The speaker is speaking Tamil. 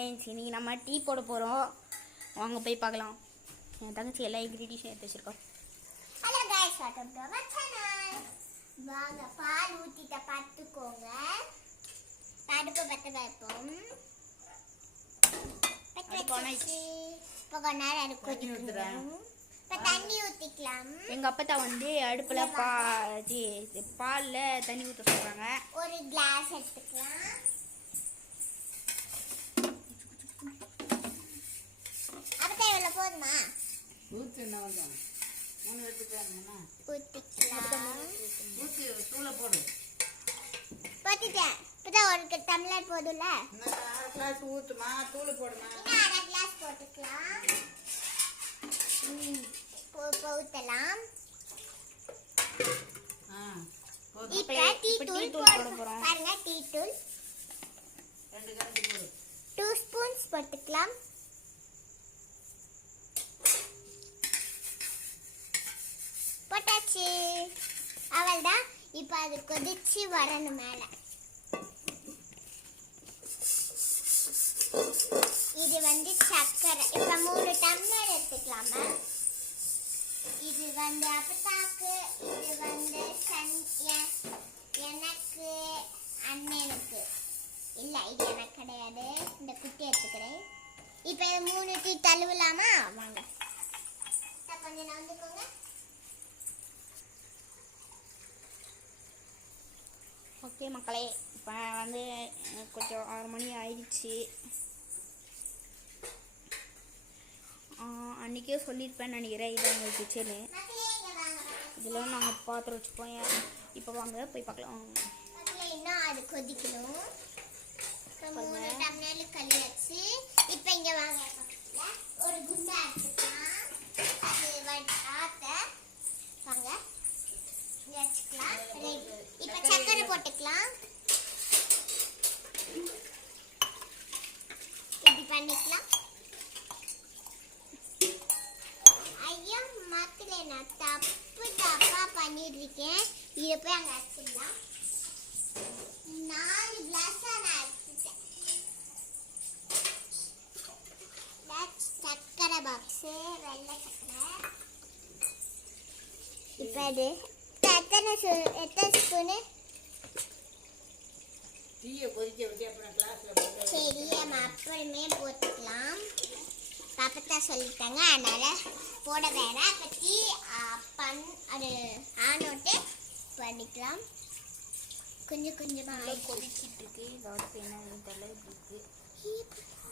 இன்னைக்கு நம்ம டீ போட போகிறோம். வாங்க போய் பார்க்கலாம். என் தங்கச்சி எல்லா இன்க்ரீடியன்ஸும் எடுத்து வச்சிருக்கோம். Hello guys, welcome to my channel. வாங்க பால் ஊத்திட்ட பார்த்துக்கோங்க. அடுப்பு பற்ற வைப்போம். இப்போ கொஞ்ச நேரம் அது கொதிக்கணும். இப்போ தண்ணி ஊற்றிக்கலாம். எங்கள் அப்பத்தா வந்து அடுப்பில் பாலில் தண்ணி ஊற்ற சொல்கிறாங்க. ஒரு கிளாஸ் எடுத்துக்கலாம். அப்போ எவ்வளோ போதுமா? ஊற்றிக்கலாம். போட்டுட்டேன். இப்போதான் ஒரு டம்ளர் போதும்ல. அரை கிளாஸ் ஊற்றுமா, தூள் போடுமா? அரை கிளாஸ் போட்டுக்கலாம். ஊற்றலாம். இப்போ டீ தூள் போட போகிறோம். பாருங்க, டீ தூள் 2 கரண்டி போடு. 2 ஸ்பூன்ஸ் போட்டுக்கலாம். போட்டாச்சு. அவள்தான். இப்போ அது கொதிச்சு வரணும் மேலே. இது வந்து சர்க்கரை. இப்போ 3 டம்ளர் எடுத்துக்கலாமா? இது வந்து அப்பத்தாக்கு, இது வந்து எனக்கு அண்ணனுக்கு இல்லை, இது எனக்கு கிடையாது. இந்த குட்டி எடுத்துக்கிறேன். இப்போ 3 டீ தழுவலாமா? வாங்க, கொஞ்சம் நந்துக்கோங்க. ஓகே மக்களே, இப்போ வந்து கொஞ்சம் 6 மணி ஆயிடுச்சு. அன்றைக்கே சொல்லியிருப்பேன்னு நினைக்கிறேன். இது எங்கள் கிச்சனு. இதெல்லாம் நாங்கள் பாத்திரம் வச்சுப்போம். இப்போ வாங்க போய் பார்க்கலாம். இன்னும் அது கொதிக்கணும். 3 டம்ளர் களி வச்சு இப்போ இங்கே வாங்க, ஒரு குண்டா எடுத்துக்கலாம். அது ஆத்த வாங்க வச்சுக்கலாம். இப்போ சர்க்கரை போட்டுக்கலாம். இப்படி பண்ணிக்கலாம். ஐயோ மக்களே, நான் தப்பா பண்ணிருக்கேன். இதை போய் அங்கே வச்சுக்கலாம். 4 கிளாஸா நான் எடுத்துட்டேன். சர்க்கரை பாக்ஸு, வெள்ளை சர்க்கரை. இப்போ அது எத்தனை ஸ்பூனு? டீயை கொதிக்க வச்சு அப்புறம் கிளாஸில் போட்டு. சரி, நம்ம அப்புறமே போட்டுக்கலாம். பாப்பத்தா சொல்லிட்டாங்க, அதனால் போட வேணாம். இப்போ டீ அது ஆனோட்டு பண்ணிக்கலாம். கொஞ்சம் கொஞ்சமாக கொதிக்கிட்டு இருக்கு. இதோட என்ன தெரியல, இப்படி இருக்கு.